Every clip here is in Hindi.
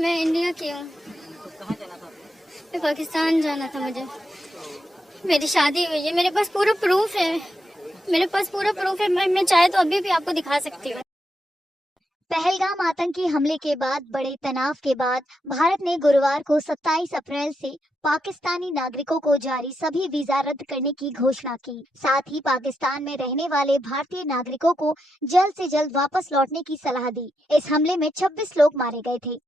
मैं इंडिया की हूँ। तो कहाँ जाना था आपको? मैं पाकिस्तान जाना था मुझे। मेरी शादी हुई है, मेरे पास पूरा प्रूफ है। मैं चाहे तो अभी भी आपको दिखा सकती हूँ। पहलगाम आतंकी हमले के बाद बड़े तनाव के बाद भारत ने गुरुवार को 27 अप्रैल से पाकिस्तानी नागरिकों को जारी सभी वीजा रद्द करने की घोषणा की। साथ ही पाकिस्तान में रहने वाले भारतीय नागरिकों को जल्द से जल्द वापस लौटने की सलाह दी। इस हमले में 26 लोग मारे गए थे।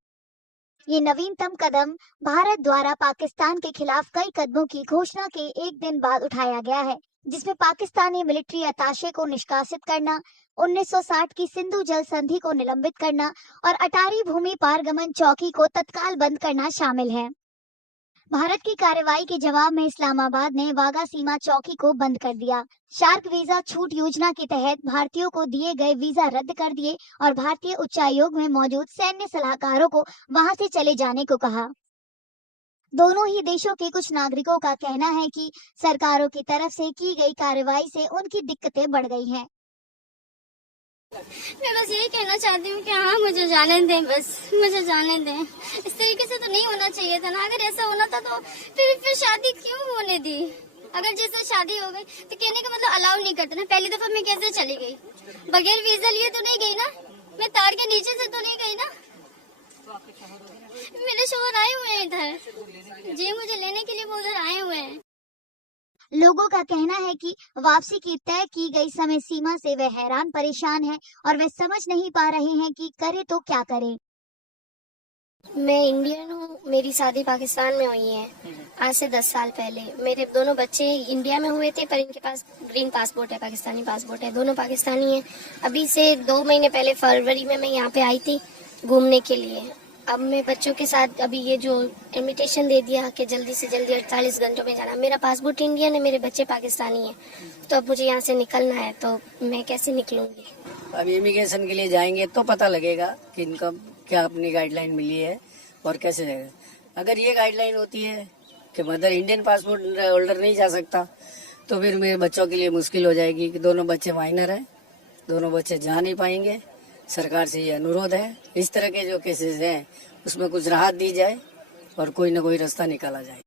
ये नवीनतम कदम भारत द्वारा पाकिस्तान के खिलाफ कई कदमों की घोषणा के एक दिन बाद उठाया गया है, जिसमें पाकिस्तानी मिलिट्री अताशे को निष्कासित करना, 1960 की सिंधु जल संधि को निलंबित करना और अटारी भूमि पारगमन चौकी को तत्काल बंद करना शामिल है। भारत की कार्रवाई के जवाब में इस्लामाबाद ने वाघा सीमा चौकी को बंद कर दिया। शार्क वीजा छूट योजना के तहत भारतीयों को दिए गए वीजा रद्द कर दिए और भारतीय उच्चायोग में मौजूद सैन्य सलाहकारों को वहां से चले जाने को कहा। दोनों ही देशों के कुछ नागरिकों का कहना है कि सरकारों की तरफ से की गई कार्रवाई से उनकी दिक्कतें बढ़ गई हैं। मैं बस यही कहना चाहती हूँ कि हाँ, मुझे जाने दें, बस मुझे जाने दें। इस तरीके से तो नहीं होना चाहिए था ना। अगर ऐसा होना था तो फिर शादी क्यों होने दी? अगर जैसे शादी हो गई तो कहने का मतलब अलाउ नहीं करते ना। पहली दफा मैं कैसे चली गई? बगैर वीजा लिए तो नहीं गई ना। मैं तार के नीचे से तो नहीं गई ना। मेरे शोहर आए हुए हैं इधर। जी, मुझे लेने के लिए वो उधर आए हुए हैं। लोगों का कहना है कि वापसी की तय की गई समय सीमा से वे हैरान परेशान हैं और वे समझ नहीं पा रहे हैं कि करे तो क्या करें। मैं इंडियन हूँ। मेरी शादी पाकिस्तान में हुई है आज से 10 साल पहले। मेरे दोनों बच्चे इंडिया में हुए थे, पर इनके पास ग्रीन पासपोर्ट है, पाकिस्तानी पासपोर्ट है। दोनों पाकिस्तानी हैं। अभी से 2 महीने पहले फरवरी में मैं यहाँ पे आई थी घूमने के लिए। अब मैं बच्चों के साथ अभी ये जो इनविटेशन दे दिया कि जल्दी से जल्दी 48 घंटों में जाना। मेरा पासपोर्ट इंडियन है, मेरे बच्चे पाकिस्तानी हैं, तो अब मुझे यहाँ से निकलना है, तो मैं कैसे निकलूंगी? अब इमिग्रेशन के लिए जाएंगे तो पता लगेगा कि इनका क्या अपनी गाइडलाइन मिली है और कैसे जाएगा। अगर ये गाइडलाइन होती है कि मदर इंडियन पासपोर्ट होल्डर नहीं जा सकता, तो फिर मेरे बच्चों के लिए मुश्किल हो जाएगी कि दोनों बच्चे माइनर हैं, दोनों बच्चे जा नहीं पाएंगे। सरकार से ये अनुरोध है, इस तरह के जो केसेस हैं उसमें कुछ राहत दी जाए और कोई न कोई रास्ता निकाला जाए।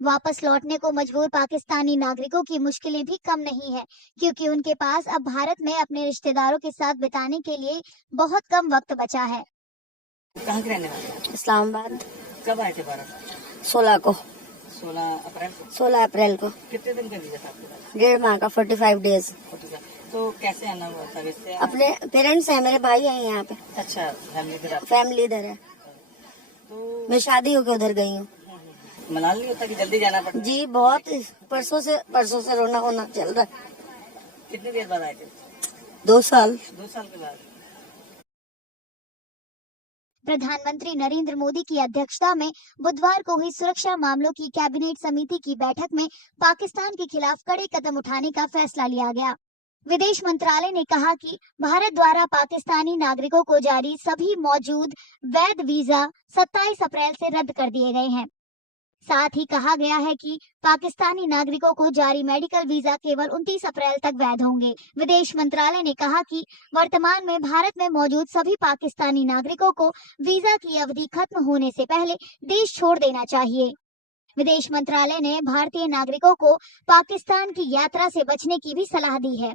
वापस लौटने को मजबूर पाकिस्तानी नागरिकों की मुश्किलें भी कम नहीं है, क्योंकि उनके पास अब भारत में अपने रिश्तेदारों के साथ बिताने के लिए बहुत कम वक्त बचा है। कहाँ के रहने वाले? इस्लामाबाद। कब आए थे भारत? 16 को। 16 अप्रैल को। 16 अप्रैल को। कितने दिन का वीजा था आपके पास? 1.5 माह का, 45 डेज। तो कैसे आना हुआ था? वैसे अपने पेरेंट्स हैं, मेरे भाई हैं यहाँ पे। अच्छा, फैमिली इधर है, तो मैं शादी होकर उधर गई हूँ। मलाल नहीं होता कि जल्दी जाना पड़ता? जी, बहुत परसों से रोना होना चल रहा है। कितनी देर बाद आए थे? 2 साल। 2 साल के बाद। प्रधानमंत्री नरेंद्र मोदी की अध्यक्षता में बुधवार को हुई सुरक्षा मामलों की कैबिनेट समिति की बैठक में पाकिस्तान के खिलाफ कड़े कदम उठाने का फैसला लिया गया। विदेश मंत्रालय ने कहा कि भारत द्वारा पाकिस्तानी नागरिकों को जारी सभी मौजूद वैध वीजा 27 अप्रैल से रद्द कर दिए गए हैं। साथ ही कहा गया है कि पाकिस्तानी नागरिकों को जारी मेडिकल वीजा केवल 29 अप्रैल तक वैध होंगे। विदेश मंत्रालय ने कहा कि वर्तमान में भारत में मौजूद सभी पाकिस्तानी नागरिकों को वीजा की अवधि खत्म होने से पहले देश छोड़ देना चाहिए। विदेश मंत्रालय ने भारतीय नागरिकों को पाकिस्तान की यात्रा से बचने की भी सलाह दी है।